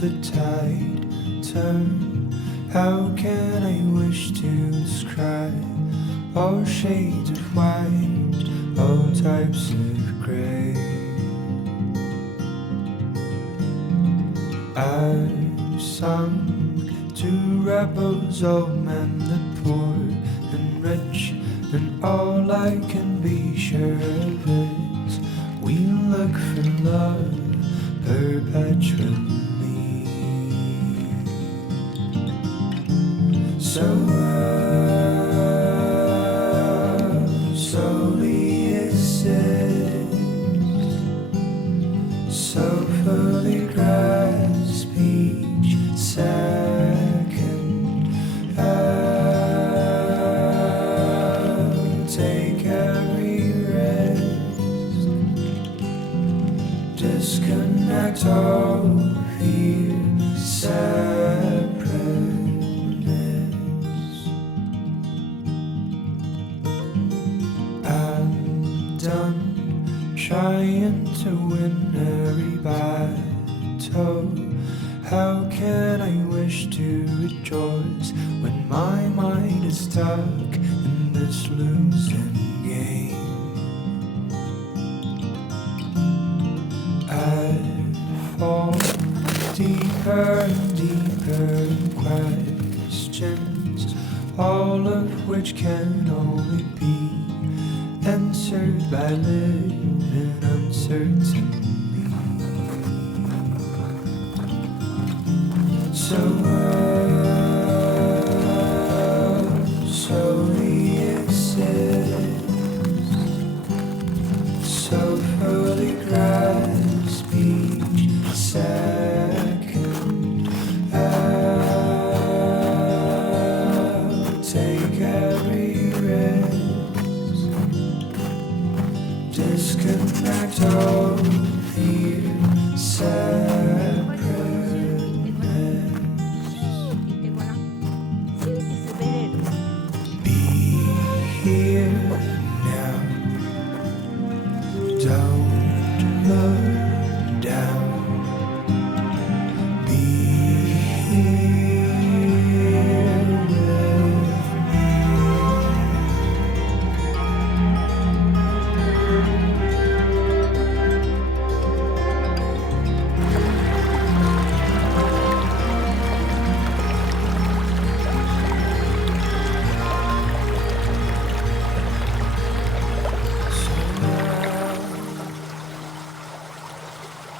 the tide turn. How can I wish to describe all shades of white, all types of grey? I've sung to rebels, old men, the poor and rich, and all I can be sure of is we look for love perpetually. So slowly exist, so fully grasp each second. I'll take every risk, disconnect all fear, separateness. I'm done trying to win every battle. How can I wish to rejoice when my mind is stuck in this losing game? I fall deeper and deeper in questions, all of which can only be answered by living uncertainly. So slowly exist, so fully grasp each second. I'll take every risk, disconnect all fear, separateness. Be here now, don't look down. Be here with me.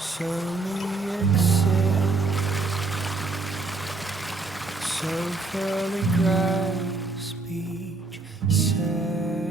Slowly exist, so fully grasp each second.